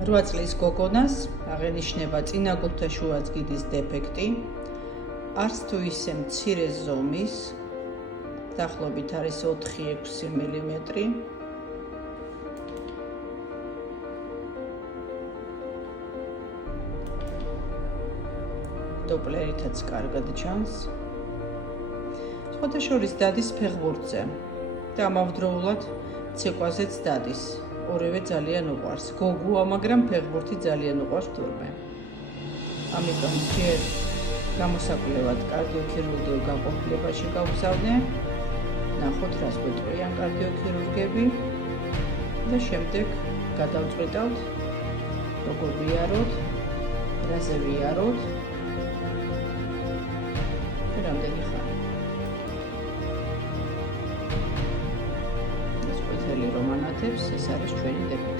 8 წლის გოგონას აღენიშნება წინაგულთა შუაწგიდის დეფექტი, არც თუ ისე მცირე ზომის, დაახლოებით არის 4-6 მილიმეტრი. დოპლერითაც კარგად ჩანს. სხვადასხვა დადის ფეხბურთზე და ამავდროულად ცეკვაზეც დადის. ორივე ძალიან უყვარს. გოგოა, მაგრამ ფეხბურთი ძალიან უყვარს თურმე. ამიტომ ჯერ გამოსაკვლევად კარდიოქირურგიულ განყოფილებაში გავგზავნე, ნახოთ რას გვეტყვიან კარდიოქირურგები და შემდეგ გადავწყვიტავთ, როგორ ვიაროთ, რაზე ვიაროთ და რამდენი ხანი. ეს ყვითელი რომ ანათებს, ეს არის ჩვენი დეფექტი.